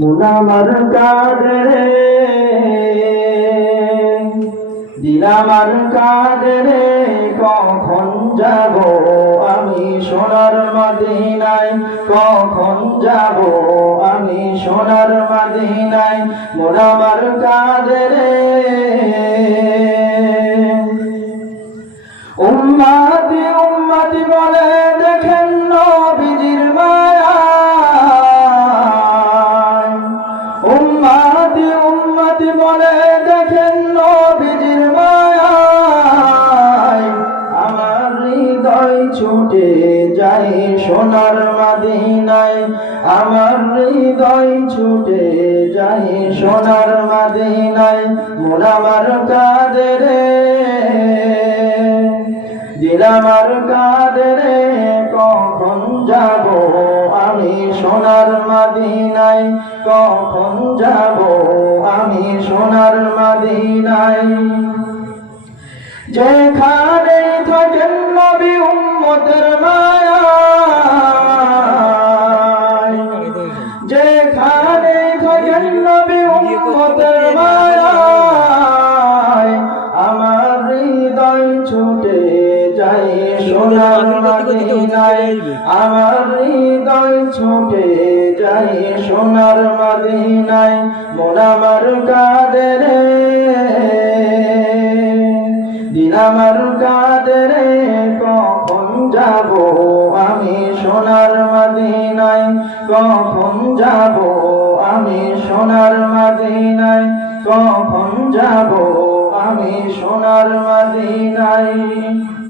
মন আমার কাঁদে রে, দিল আমার কাঁদে রে, কখন যাব আমি সোনার মদিনায়, কখন যাব আমি সোনার মদিনায়। মন আমার কাঁদে রে, উম্মতি উম্মতি বলে দেখেন নবীজির মায়া, উম্মতি উম্মতি বলে দেখেন নবীজির মায়া। আমার হৃদয় ছুটে যায় সোনার মদিনায়, আমার হৃদয় ছুটে যায় সোনার মদিনায়। মন আমার কাঁদে রে, দিল আমার কাঁদে রে, কখন যাব আমি সোনার মদিনায়, কখন যাব আমি সোনার মদিনায়। যেখানে থাকেন নবী উম্মতের মায়ায়, যেখানে থাকেন নবী উম্মতের মায়ায়। আমার হৃদয় ছুটে যায় সোনার মদিনায়, আমার হৃদয় ছুটে যায় সোনার মদিনায়। মন আমার কাঁদে রে, দিল আমার কাঁদে রে, কখন যাব আমি সোনার মদিনায়, কখন যাব আমি সোনার মদিনায়, কখন যাব আমি সোনার মদিনায়।